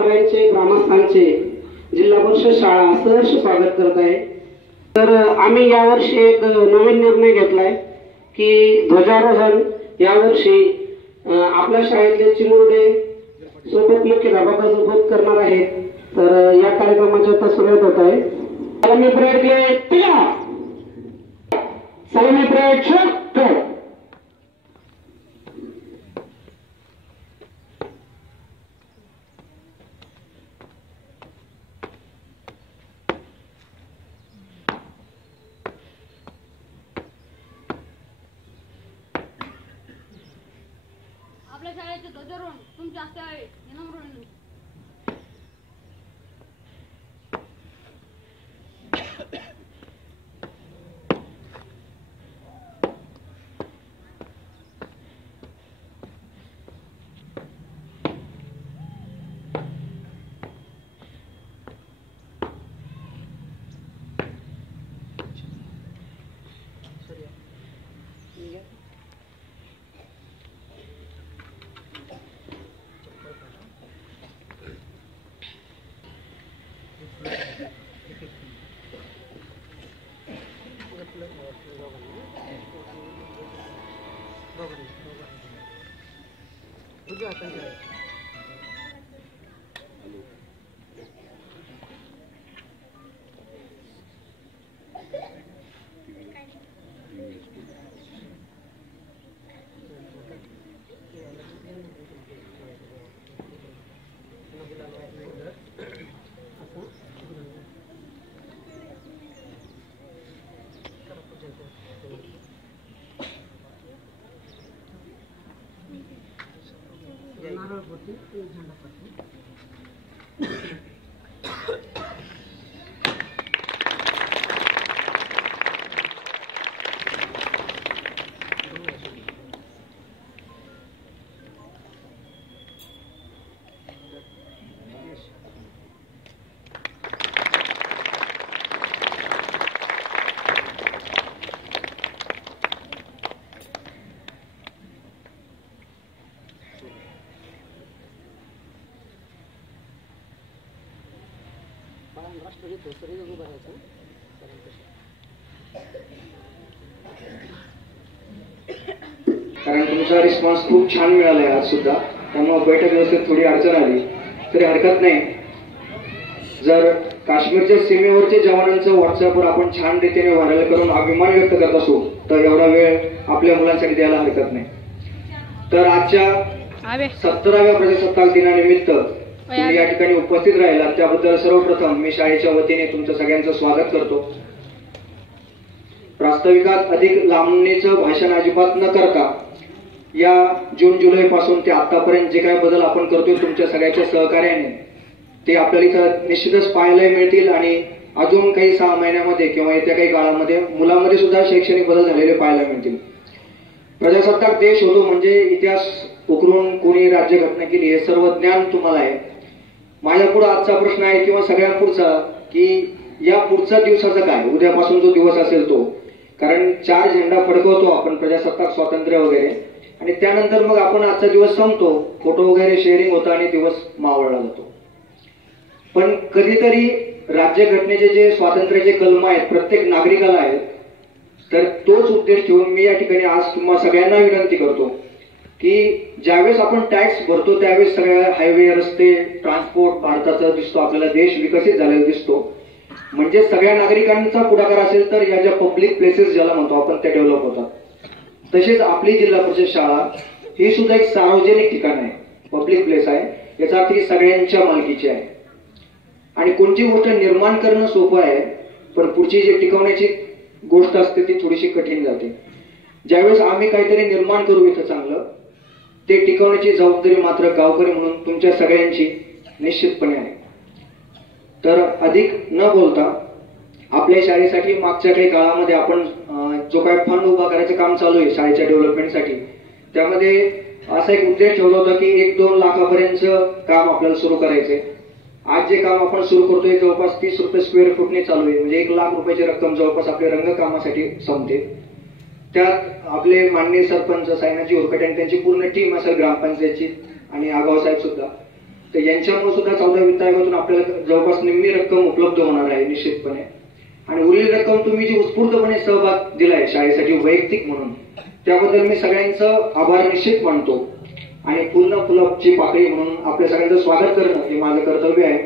गावकऱ्यांचे ग्रामस्थांचे जिल्हा परिषद शाळा सहर्ष स्वागत करत आहे। तर आम्ही यावर्षी एक नवीन निर्णय घेतलाय की ध्वजारोहण यावर्षी आपल्या शाळेतले चिमुरडे सोबत मुख्याध्यापकासोबत करणार आहेत। तर या कार्यक्रमाची आता सुरुवात होत आहे। सलामी परेड के तैयार, सलामी परेड शुरू। आपल्या शाळेचे ध्वजारोहण तुमच्या हस्ते आहे, विनम्र विनंती। कारण तुमचा रिस्पॉन्स खूप छान मिळाला आहे आज सुद्धा, त्यामुळे बैठक व्यवस्थेत थोडी अडचण आली तरी हरकत नाही। जर काश्मीरच्या सीमेवरच्या जवानांचं व्हॉट्सअपवर आपण छान रीतीने व्हायरल करून अभिमान व्यक्त करत असू तर एवढा वेळ आपल्या मुलांसाठी द्यायला हरकत नाही। तर आजच्या 17व्या प्रजासत्ताक दिनानिमित्त तुम्ही या ठिकाणी उपस्थित राहिलात त्याबद्दल सर्वप्रथम मी शाळेच्या वतीने तुमचं सगळ्यांचं स्वागत करतो। प्रास्ताविकात अधिक लांबणीचं भाषण अजिबात न करता या जून जुलै पासून ते आतापर्यंत जे काही बदल आपण करतोय तुमच्या सगळ्यांच्या सहकार्याने ते आपल्याला इथं निश्चितच पाहायला मिळतील आणि अजून काही 6 महिन्यामध्ये किंवा येत्या काही काळामध्ये मुलांमध्ये सुद्धा शैक्षणिक बदल झालेले पाहायला मिळतील। प्रजासत्ताक देश होतो म्हणजे इतिहास उकरून कोणी राज्यघटना केली हे सर्व ज्ञान तुम्हाला आहे। माझ्या पुढे आजचा प्रश्न आहे किंवा सगळ्यात पुढचा की या पुढचा दिवसाचा काय, उद्यापासून जो दिवस असेल तो, कारण 4 झेंडा फडकवतो आपण प्रजासत्ताक स्वातंत्र्य वगैरे आणि त्यानंतर मग आपण आजचा दिवस संपतो, फोटो वगैरे शेअरिंग होतं आणि दिवस मावळला जातो। पण कधीतरी राज्यघटनेचे जे स्वातंत्र्याचे कलम आहेत प्रत्येक नागरिकाला आहेत, तर तोच उद्देश ठेवून मी या ठिकाणी आज तुम्हाला सगळ्यांना विनंती करतो की ज्यावेळेस आपण टॅक्स भरतो त्यावेळेस सगळ्या हायवे रस्ते ट्रान्सपोर्ट भारताचा दिसतो, आपल्याला देश विकसित झालेला दिसतो, म्हणजे सगळ्या नागरिकांचा पुढाकार असेल तर या ज्या पब्लिक प्लेसेस ज्याला म्हणतो आपण त्या डेव्हलप होतात। तसेच आपली जिल्हा परिषद शाळा ही सुद्धा एक सार्वजनिक ठिकाण आहे, पब्लिक प्लेस आहे, याचा अर्थ ही सगळ्यांच्या मालकीची आहे आणि कोणती गोष्ट निर्माण करणं सोपं आहे पण पुढची जी टिकवण्याची गोष्ट असते ती थोडीशी कठीण जाते। ज्यावेळेस आम्ही काहीतरी निर्माण करू इथं चांगलं ते टिकवण्याची जबाबदारी मात्र गावकरी म्हणून तुमच्या सगळ्यांची निश्चितपणे आहे। तर अधिक न बोलता आपल्या शाळेसाठी मागच्या काही काळामध्ये आपण जो काही फंड उभा करायचं काम चालू आहे शाळेच्या डेव्हलपमेंटसाठी, त्यामध्ये असा एक उद्देश ठेवला होता की 1-2 लाखापर्यंतचं काम आपल्याला सुरू करायचंय। आज जे काम आपण सुरू करतोय जवळपास 30 रुपये स्क्वेअर फुटने चालू आहे, म्हणजे 1 लाख रुपयाची रक्कम जवळपास आपल्या रंगकामासाठी संपते। त्यात आपले माननीय सरपंच सायनाजी उरपेटे आणि त्यांची पूर्ण टीम असेल ग्रामपंचायतची आणि आगाव साहेब सुद्धा, तर तर यांच्यामुळे सुद्धा 14 वित्त आयोगातून आपल्याला जवळपास निम्मी रक्कम उपलब्ध होणार आहे निश्चितपणे. आणि उरलेली रक्कम तुम्ही जी उत्स्फूर्तपणे सहभाग दिलाय शाळेसाठी वैयक्तिक म्हणून, त्याबद्दल मी सगळ्यांचं आभार निश्चित मानतो. आणि पूर्ण फुलाची पाकळी म्हणून आपल्या सगळ्यांचं स्वागत करणं हे माझं कर्तव्य आहे.